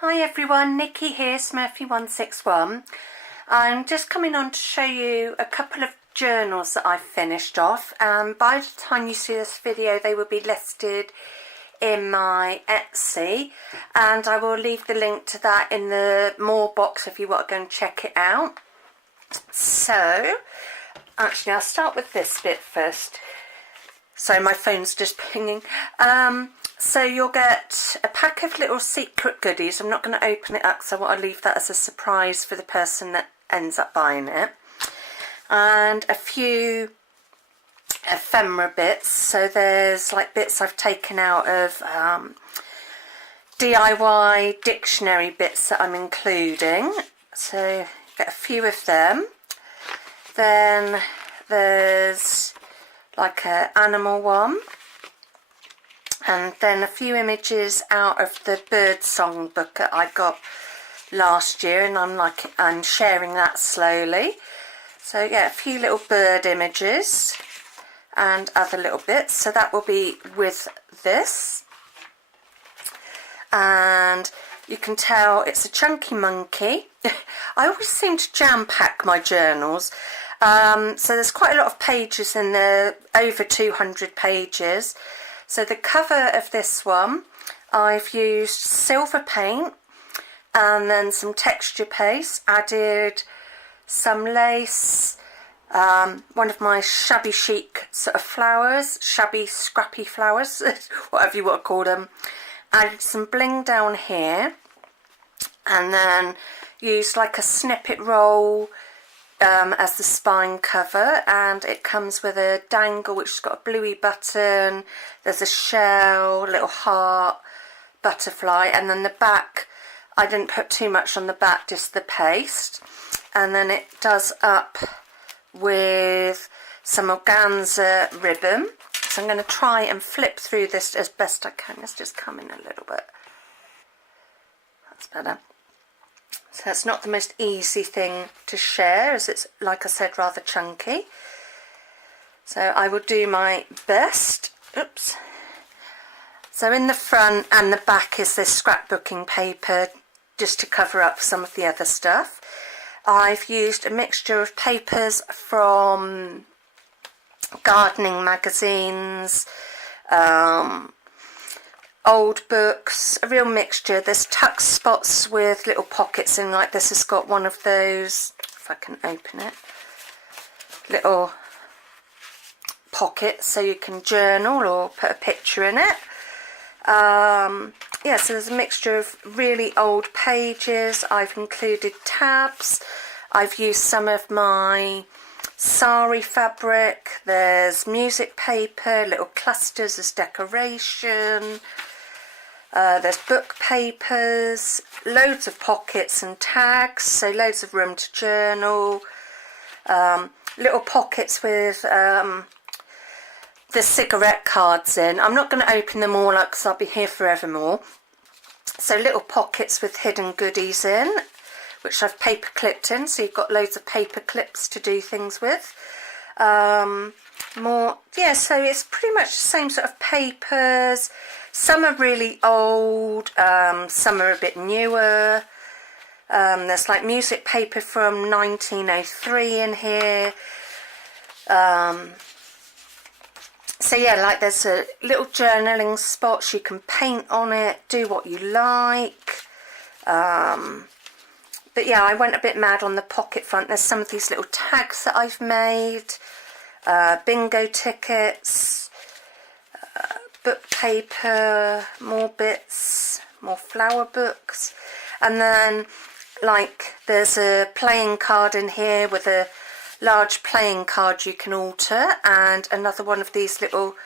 Hi everyone, Nikki here, Smurfy161. I'm just coming on to show you a couple of journals that I've finished off, and by the time you see this video they will be listed in my Etsy, and I will leave the link to that in the more box if you want to go and check it out. So, actually I'll start with this bit first. So my phone's just pinging. So you'll get a pack of little secret goodies. I'm not going to open it up because I want to leave that as a surprise for the person that ends up buying it. And a few ephemera bits. So there's like bits I've taken out of DIY dictionary bits that I'm including. So get a few of them. Then there's like an animal one. And then a few images out of the bird song book that I got last year, and I'm sharing that slowly. So yeah, a few little bird images and other little bits. So that will be with this. And you can tell it's a chunky monkey. I always seem to jam pack my journals. So there's quite a lot of pages in there, over 200 pages. So the cover of this one, I've used silver paint and then some texture paste, added some lace, one of my shabby chic sort of flowers, shabby scrappy flowers, whatever you want to call them, added some bling down here, and then used like a snippet roll as the spine cover, and it comes with a dangle which has got a bluey button, there's a shell, little heart, butterfly, and then the back, I didn't put too much on the back, just the paste, and then it does up with some organza ribbon. So I'm going to try and flip through this as best I can. Let's just come in a little bit. That's better. So it's not the most easy thing to share, as it's, like I said, rather chunky. So I will do my best. Oops. So in the front and the back is this scrapbooking paper, just to cover up some of the other stuff. I've used a mixture of papers from gardening magazines, old books, a real mixture. There's tuck spots with little pockets in, like this has got one of those, if I can open it, little pockets so you can journal or put a picture in it. Yeah, so there's a mixture of really old pages. I've included tabs. I've used some of my sari fabric. There's music paper, little clusters as decoration. There's book papers, loads of pockets and tags, so loads of room to journal. Little pockets with the cigarette cards in. I'm not going to open them all up because I'll be here forevermore. So little pockets with hidden goodies in, which I've paper clipped in, so you've got loads of paper clips to do things with. More, yeah, so it's pretty much the same sort of papers. Some are really old, some are a bit newer. There's like music paper from 1903 in here. So yeah, like there's a little journaling spots, you can paint on it, do what you like. But yeah, I went a bit mad on the pocket front. There's some of these little tags that I've made, bingo tickets, book paper, more bits, more flower books, and then like there's a playing card in here with a large playing card you can alter, and another one of these little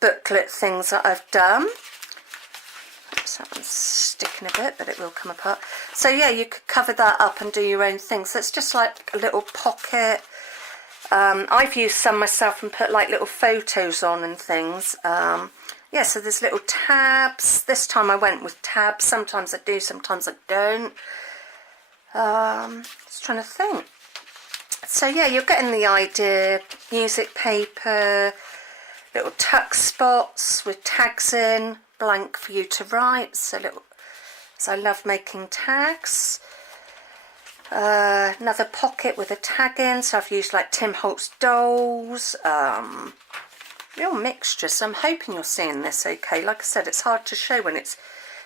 booklet things that I've done. Oops, that one's sticking a bit, but it will come apart. So yeah, you could cover that up and do your own thing. So it's just like a little pocket. I've used some myself and put like little photos on and things. Yeah, so there's little tabs. This time I went with tabs. Sometimes I do, sometimes I don't. Just trying to think. So yeah, you're getting the idea. Music paper, little tuck spots with tags in, blank for you to write. So little So I love making tags. Another pocket with a tag in, so I've used like Tim Holtz dolls, real mixture, so I'm hoping you're seeing this okay. Like I said, it's hard to show when it's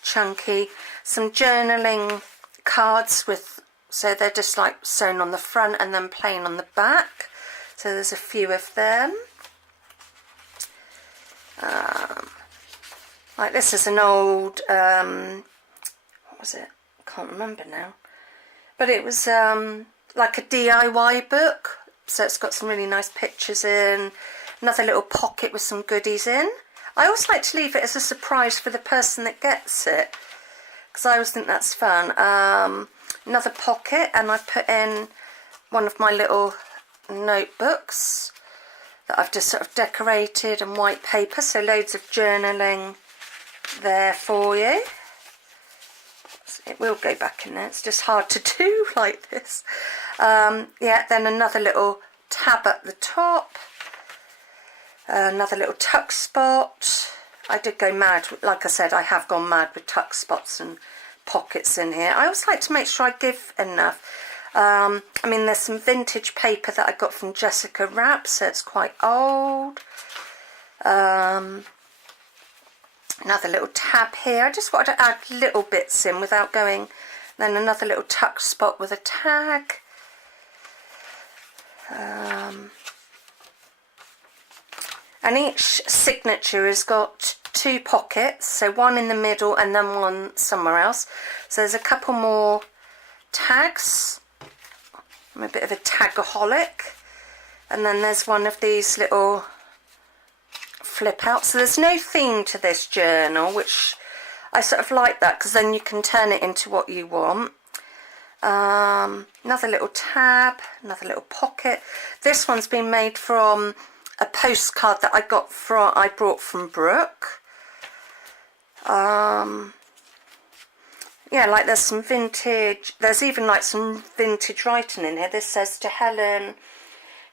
chunky. Some journaling cards with, so they're just like sewn on the front and then plain on the back, so there's a few of them. Like this is an old, what was it, I can't remember now. But it was like a DIY book, so it's got some really nice pictures in. Another little pocket with some goodies in. I always like to leave it as a surprise for the person that gets it, because I always think that's fun. Another pocket, and I've put in one of my little notebooks that I've just sort of decorated, and white paper, so loads of journaling there for you. It will go back in there, it's just hard to do like this. Yeah, then another little tab at the top, another little tuck spot. I did go mad, like I said, I have gone mad with tuck spots and pockets in here. I always like to make sure I give enough. I mean, there's some vintage paper that I got from Jessica Rapp, so it's quite old. Another little tab here. I just wanted to add little bits in without going. Then another little tuck spot with a tag. And each signature has got two pockets, so one in the middle and then one somewhere else. So there's a couple more tags. I'm a bit of a tagaholic. And then there's one of these little flip out, so there's no theme to this journal, which I sort of like that, because then you can turn it into what you want. Another little tab, another little pocket. This one's been made from a postcard that I brought from Brooke. Yeah, like there's some vintage, there's even like some vintage writing in here. This says, "To Helen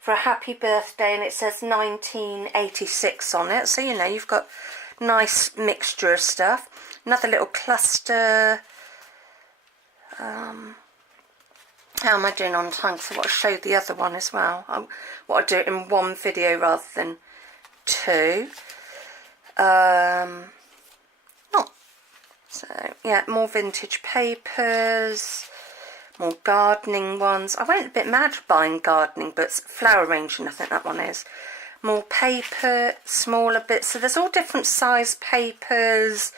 for a happy birthday," and it says 1986 on it, so you know, you've got nice mixture of stuff. Another little cluster. How am I doing on time? So I want to show the other one as well. I want to do it in one video rather than two. So yeah, more vintage papers, more gardening ones. I went a bit mad buying gardening books, flower arranging I think that one is. More paper, smaller bits, so there's all different size papers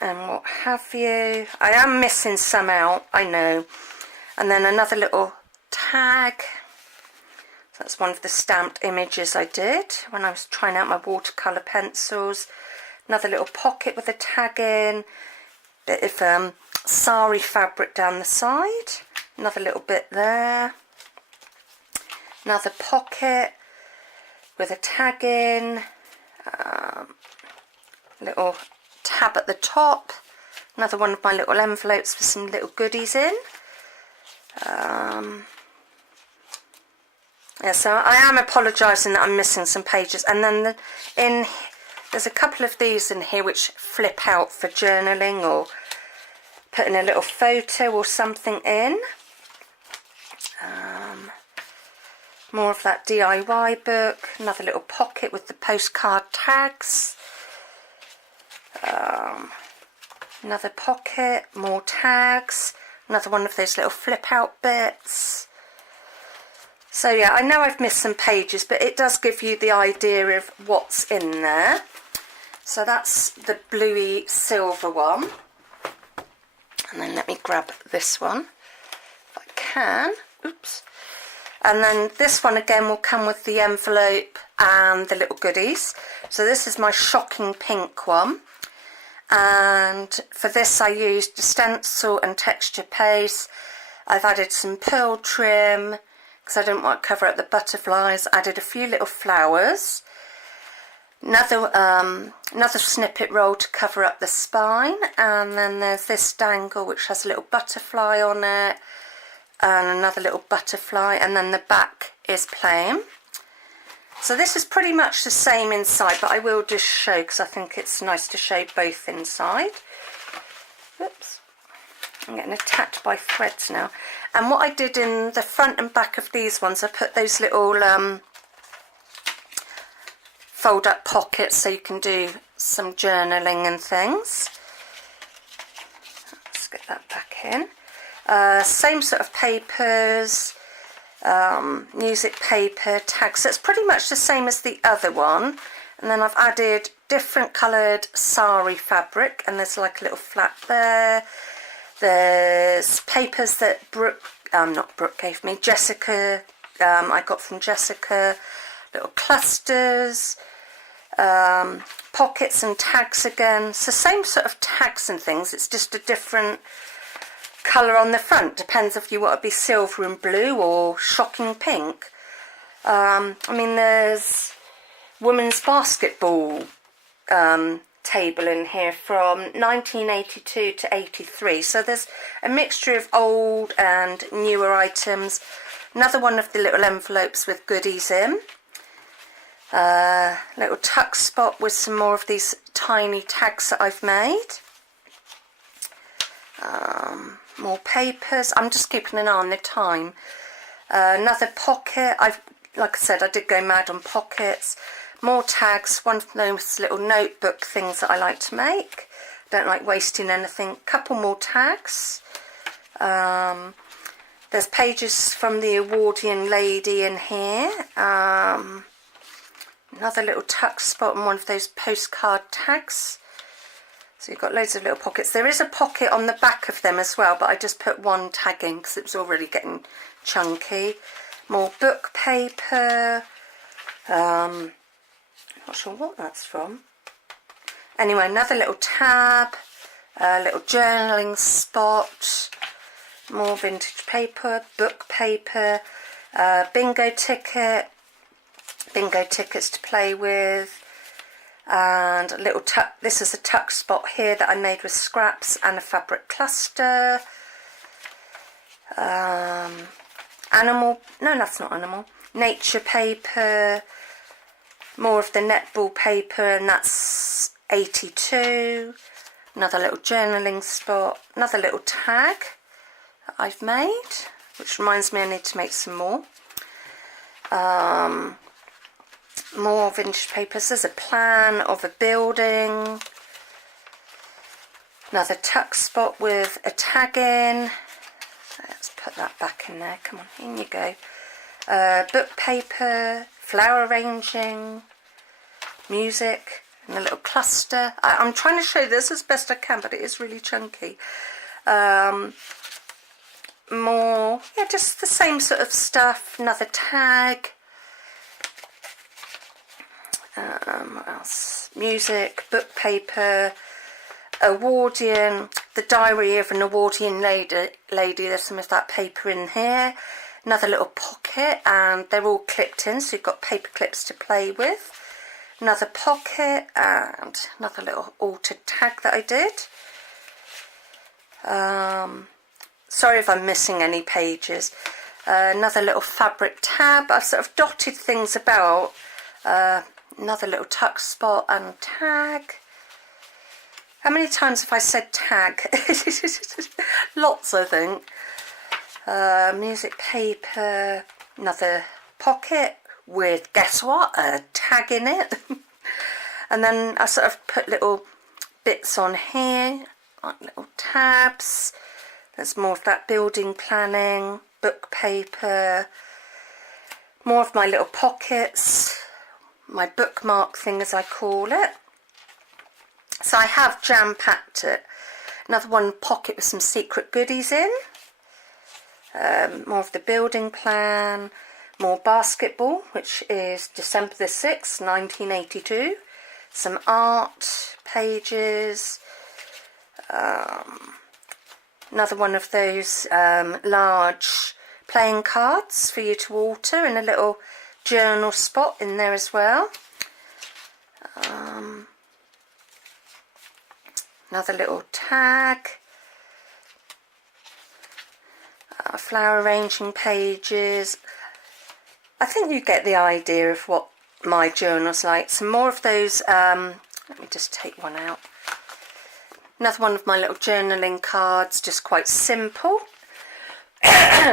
and what have you. I am missing some out, I know. And then another little tag. So that's one of the stamped images I did when I was trying out my watercolour pencils. Another little pocket with a tag in. Bit of sari fabric down the side. Another little bit there. Another pocket with a tag in. Little tab at the top. Another one of my little envelopes with some little goodies in. Yeah, so I am apologising that I'm missing some pages. And then there's a couple of these in here which flip out for journaling or putting a little photo or something in. More of that DIY book. Another little pocket with the postcard tags. Another pocket, more tags. Another one of those little flip out bits. So yeah, I know I've missed some pages, but it does give you the idea of what's in there. So that's the bluey silver one. And then let me grab this one if I can. Oops. And then this one again will come with the envelope and the little goodies. So this is my shocking pink one. And for this I used stencil and texture paste. I've added some pearl trim because I didn't want to cover up the butterflies. Added a few little flowers. Another snippet roll to cover up the spine, and then there's this dangle which has a little butterfly on it and another little butterfly, and then the back is plain. So this is pretty much the same inside, but I will just show because I think it's nice to show both inside. Oops. I'm getting attacked by threads now. And what I did in the front and back of these ones, I put those little fold up pockets so you can do some journaling and things. Let's get that back in. Same sort of papers, music paper, tags. So it's pretty much the same as the other one. And then I've added different coloured sari fabric, and there's like a little flap there. There's papers that Brooke gave me, Jessica, I got from Jessica, little clusters, pockets and tags again. So same sort of tags and things, it's just a different colour on the front. Depends if you want to be silver and blue or shocking pink. I mean, there's women's basketball table in here from 1982 to 83, so there's a mixture of old and newer items. Another one of the little envelopes with goodies in, little tuck spot with some more of these tiny tags that I've made, more papers. I'm just keeping an eye on the time. Another pocket. Like I said, I did go mad on pockets. More tags, one of those little notebook things that I like to make. Don't like wasting anything. Couple more tags. There's pages from the Edwardian lady in here. Another little tuck spot and one of those postcard tags. So you've got loads of little pockets. There is a pocket on the back of them as well, but I just put one tag in because it was already getting chunky. More book paper. Not sure what that's from. Anyway, another little tab, a little journaling spot, more vintage paper, book paper, bingo tickets to play with, and a little tuck. This is a tuck spot here that I made with scraps and a fabric cluster. Animal, no, that's not animal. Nature paper. More of the netball paper, and that's 82. Another little journaling spot. Another little tag that I've made, which reminds me I need to make some more. More vintage papers. There's a plan of a building. Another tuck spot with a tag in. Let's put that back in there. Come on, in you go. Book paper. Flower arranging, music, and a little cluster. I'm trying to show this as best I can, but it is really chunky. More, yeah, just the same sort of stuff. Another tag. What else? Music, book paper, Edwardian, the diary of an Edwardian lady. There's some of that paper in here. Another little pocket, and they're all clipped in, so you've got paper clips to play with. Another pocket, and another little altered tag that I did. Sorry if I'm missing any pages. Another little fabric tab. I've sort of dotted things about. Another little tuck spot and tag. How many times have I said tag? Lots, I think. Music paper, another pocket with, guess what, a tag in it. And then I sort of put little bits on here, like little tabs. There's more of that building planning, book paper, more of my little pockets, my bookmark thing as I call it. So I have jam-packed it. Another one pocket with some secret goodies in. More of the building plan, more basketball, which is December the 6th, 1982, some art pages, another one of those large playing cards for you to alter, and a little journal spot in there as well. Another little tag. Flower arranging pages. I think you get the idea of what my journal's like. Some more of those, let me just take one out. Another one of my little journaling cards, just quite simple.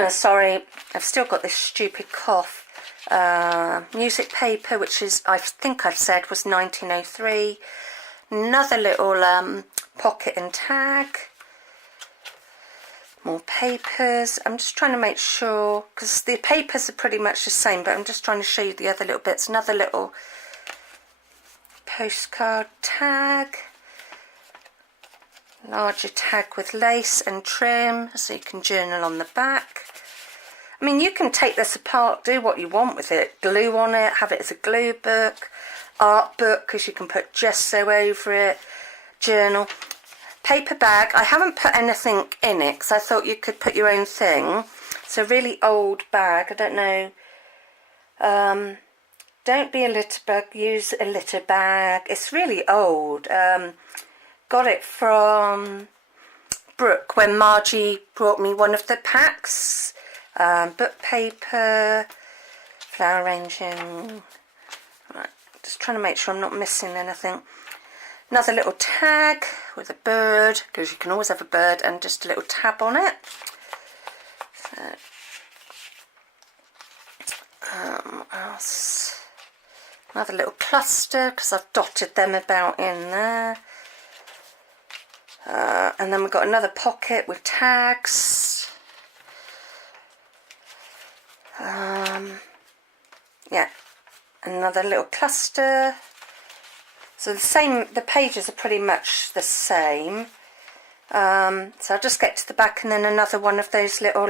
Sorry, I've still got this stupid cough. Music paper, which is, I think I've said, was 1903. Another little pocket and tag. More papers. I'm just trying to make sure, because the papers are pretty much the same, but I'm just trying to show you the other little bits. Another little postcard tag. Larger tag with lace and trim, so you can journal on the back. I mean, you can take this apart, do what you want with it. Glue on it, have it as a glue book, art book, because you can put gesso over it, journal. Paper bag, I haven't put anything in it, because I thought you could put your own thing. It's a really old bag, I don't know. Don't be a litter bug, use a litter bag. It's really old. Got it from Brooke when Margie brought me one of the packs. Book paper, flower arranging. Right, just trying to make sure I'm not missing anything. Another little tag with a bird, because you can always have a bird, and just a little tab on it. So, what else? Another little cluster, because I've dotted them about in there. And then we've got another pocket with tags. Yeah, another little cluster. So the pages are pretty much the same. So I'll just get to the back, and then another one of those little,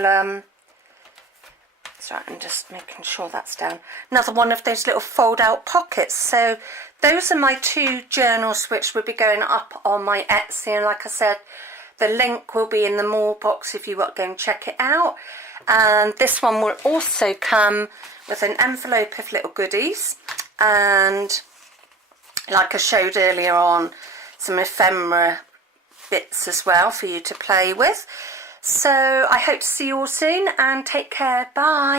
sorry, I'm just making sure that's down. Another one of those little fold out pockets. So those are my two journals which will be going up on my Etsy, and like I said, the link will be in the more box if you want to go and check it out. And this one will also come with an envelope of little goodies, and like I showed earlier on, some ephemera bits as well for you to play with. So I hope to see you all soon, and take care. Bye.